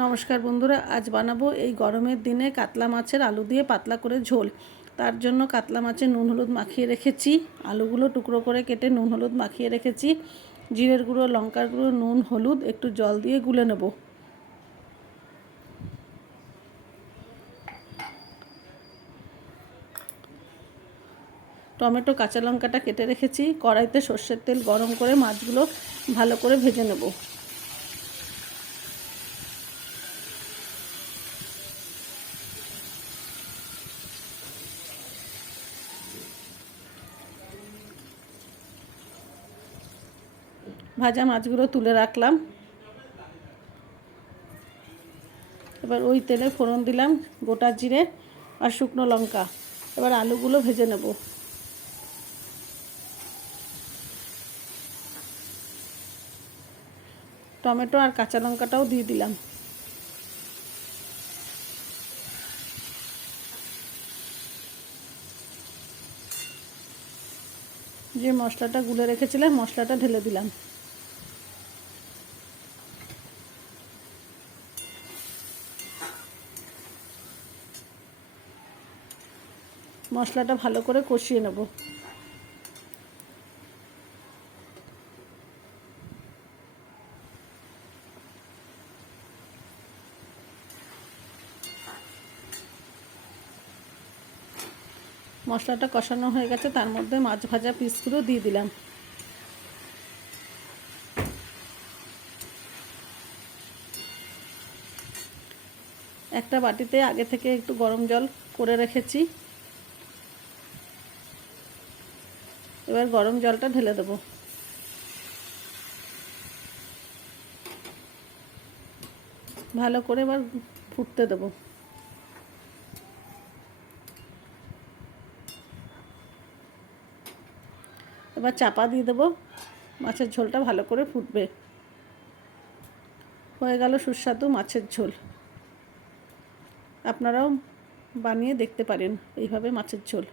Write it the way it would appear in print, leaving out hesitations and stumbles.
নমস্কার বন্ধুরা, আজ বানাবো এই গরমের দিনে কাতলা মাছের আলু দিয়ে পাতলা করে ঝোল। তার জন্য কাতলা মাছের নুন হলুদ মাখিয়ে রেখেছি, আলুগুলো টুকরো করে কেটে নুন হলুদ মাখিয়ে রেখেছি, জিরের গুঁড়ো, লঙ্কার গুঁড়ো, নুন, হলুদ একটু জল দিয়ে গুলে নেব। টমেটো, কাঁচা লঙ্কাটা কেটে রেখেছি। কড়াইতে সর্ষের তেল গরম করে মাছগুলো ভালো করে ভেজে নেব। ভাজা মাছগুলো তুলে রাখলাম। এবার ওই তেলে ফোড়ন দিলাম গোটা জিরে আর শুকনো লঙ্কা। এবার আলুগুলো ভেজে নেব। টমেটো আর কাঁচা লঙ্কাটাও দিয়ে দিলাম। যে মশলাটা গুলে রেখেছিলাম মশলাটা ঢেলে দিলাম। মশলাটা ভালো করে কষিয়ে নেব। মশলাটা কষানো হয়ে গেছে, তার মধ্যে মাছ ভাজা পিসগুলো দিয়ে দিলাম। একটা বাটিতে আগে থেকে একটু গরম জল করে রেখেছি। এবার গরম জলটা ঢেলে দেবো। ভালো করে এবার ফুটতে দেবো। এবার চাপা দিয়ে দেবো, মাছের ঝোলটা ভালো করে ফুটবে। হয়ে গেল সুস্বাদু মাছের ঝোল। আপনারাও বানিয়ে দেখতে পারেন এইভাবে মাছের ঝোল।